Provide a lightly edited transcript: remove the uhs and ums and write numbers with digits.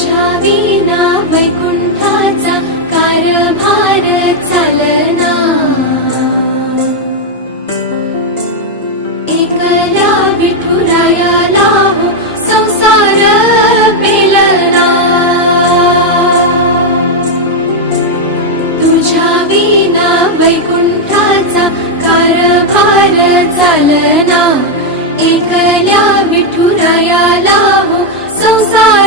तुझ्या विना वैकुंठाचा कारभार चालना, एकल्या विठुरायाला हो संसार पेलना, तुझ्या विना वैकुंठाचा कारभार चालना, एकल्या विठुरायाला हो संसार